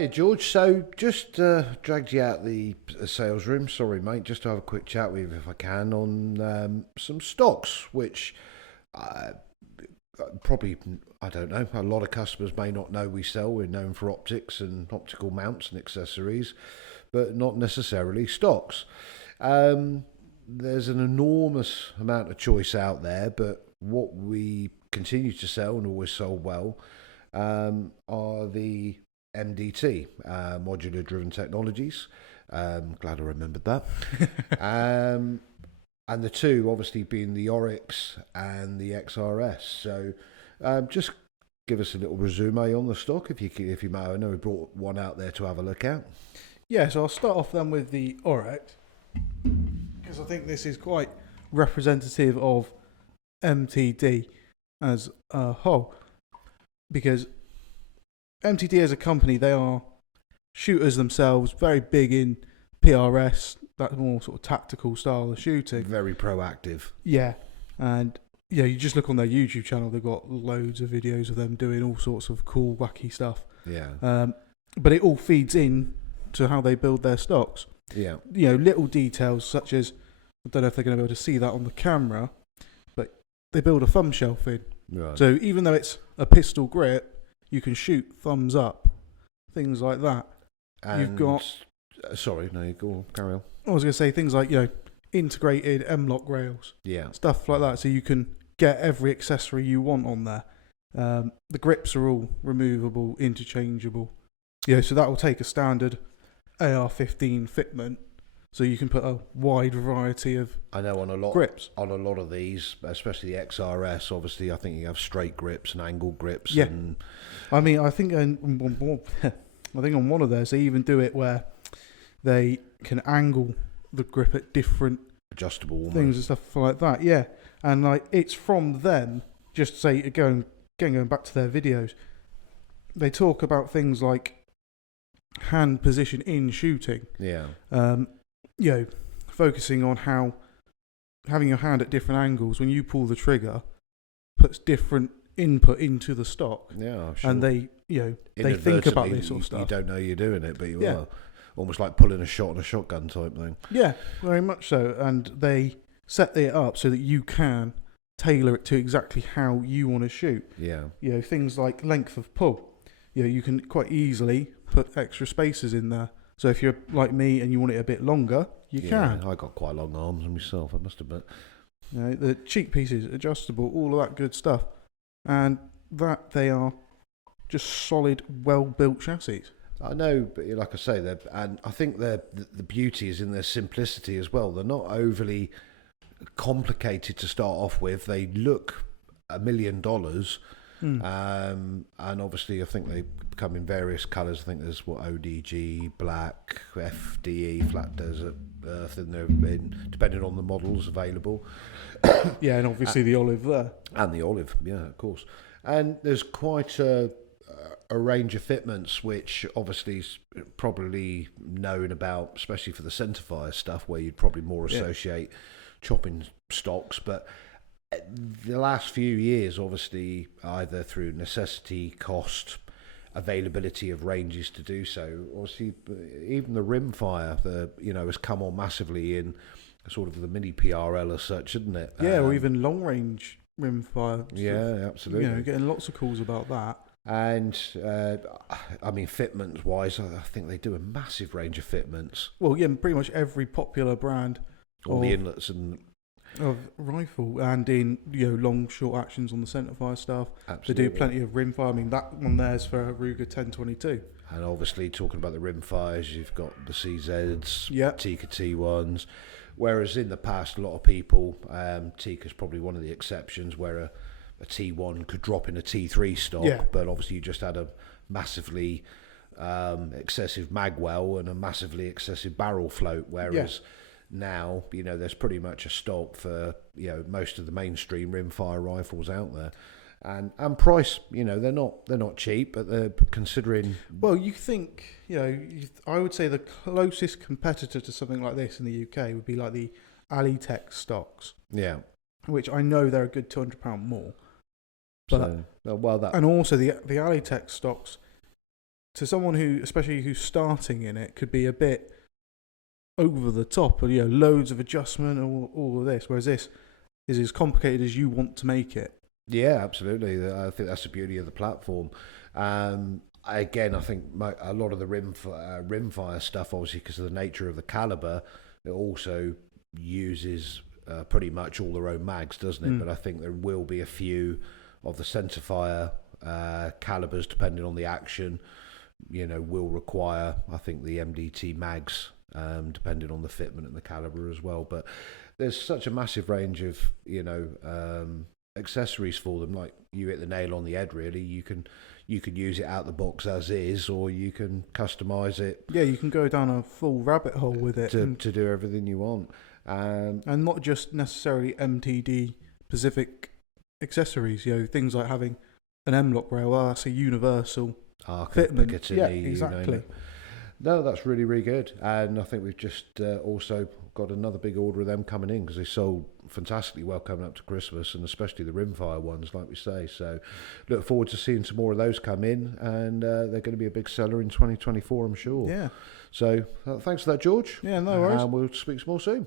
Hiya, George. So, just dragged you out the sales room. Sorry, mate. Just to have a quick chat with you, if I can, on some stocks, which uh, probably, I don't know, a lot of customers may not know we sell. We're known for optics and optical mounts and accessories, but not necessarily stocks. There's an enormous amount of choice out there, but what we continue to sell and always sold well are the MDT, modular driven technologies. Glad I remembered that. And the two obviously being the Oryx and the XRS. So just give us a little resume on the stock if you may. I know we brought one out there to have a look at. Yeah, so I'll start off then with the Oryx, because I think this is quite representative of MTD as a whole. Because MTD as a company, they are shooters themselves, very big in PRS, that more sort of tactical style of shooting. Very proactive. Yeah, and yeah, you just look on their YouTube channel, they've got loads of videos of them doing all sorts of cool, wacky stuff. Yeah. But it all feeds in to how they build their stocks. Yeah. You know, little details such as, I don't know if they're going to be able to see that on the camera, but they build a thumb shelf in. Right. So even though it's a pistol grip, you can shoot thumbs up, things like that. And You've got... sorry, no, you go on, carry on. I was going to say things like, integrated M-lock rails. Yeah. Stuff like that, so you can get every accessory you want on there. The grips are all removable, interchangeable. So that will take a standard AR-15 fitment, so you can put a wide variety of I know on a lot grips. On a lot of these, especially the XRS, obviously I think you have straight grips and angle grips. Yeah. And I mean, I think on one of theirs, they even do it where they can angle the grip at different adjustable things and stuff like that. Yeah, and like it's from them. Just to say going back to their videos, they talk about things like hand position in shooting. Yeah. Focusing on how having your hand at different angles when you pull the trigger puts different input into the stock. Yeah, sure. And they think about this sort of stuff. You don't know you're doing it, but you Yeah. are. Almost like pulling a shot on a shotgun type thing. Yeah, very much so. And they set it up so that you can tailor it to exactly how you want to shoot. Yeah. Things like length of pull. You can quite easily put extra spacers in there. So if you're like me and you want it a bit longer, you can. I got quite long arms myself, I must admit. The cheek pieces, adjustable, all of that good stuff. And that they are just solid, well-built chassis. I know, but like I say, and I think the beauty is in their simplicity as well. They're not overly complicated to start off with. They look $1 million, and obviously I think they come in various colours. I think there's ODG, black, FDE, flat desert, earth, and they're depending on the models available. Yeah, and obviously the olive there. And the olive, yeah, of course. And there's quite a range of fitments, which obviously is probably known about, especially for the centerfire stuff, where you'd probably more associate chopping stocks. But the last few years, obviously, either through necessity, cost, availability of ranges to do so, obviously, even the rimfire, has come on massively in sort of the mini PRL as such, isn't it? Yeah, or even long range rimfire. Yeah, absolutely. Getting lots of calls about that. And fitments wise, I think they do a massive range of fitments. Well, yeah, pretty much every popular brand, all the inlets and of rifle, and in long short actions on the centerfire stuff. Absolutely. They do plenty of rimfire. I mean, that one there's for a Ruger 1022. And obviously, talking about the rimfires, you've got the CZs, yeah, Tikka T1s. Whereas in the past, a lot of people, Tikka's probably one of the exceptions, where a T1 could drop in a T3 stock, but obviously you just had a massively excessive magwell and a massively excessive barrel float, whereas now, there's pretty much a stock for, most of the mainstream rimfire rifles out there. And price, they're not cheap, but they're considering... Well, you think, I would say the closest competitor to something like this in the UK would be like the Alitech stocks. Yeah. Which I know they're a good £200 more. But, and also the Alitech stocks, to someone who, especially who's starting in it, could be a bit over the top, or loads of adjustment, or all of this. Whereas this is as complicated as you want to make it. Yeah, absolutely. I think that's the beauty of the platform. Again, I think a lot of the rimfire stuff, obviously because of the nature of the caliber, it also uses pretty much all their own mags, doesn't it? But I think there will be a few of the centerfire calibers, depending on the action, will require, I think, the MDT mags, depending on the fitment and the caliber as well. But there's such a massive range of, accessories for them. Like, you hit the nail on the head, really. You can use it out the box as is, or you can customize it. Yeah, you can go down a full rabbit hole with it to do everything you want. And not just necessarily MTD specific accessories, things like having an M-lock rail. Well, that's a universal fitment. Picatinny, yeah, exactly. No, that's really, really good. And I think we've just also got another big order of them coming in, because they sold fantastically well coming up to Christmas, and especially the rimfire ones, like we say. So look forward to seeing some more of those come in, and they're going to be a big seller in 2024, I'm sure. Yeah. So thanks for that, George. Yeah, no worries. And we'll speak some more soon.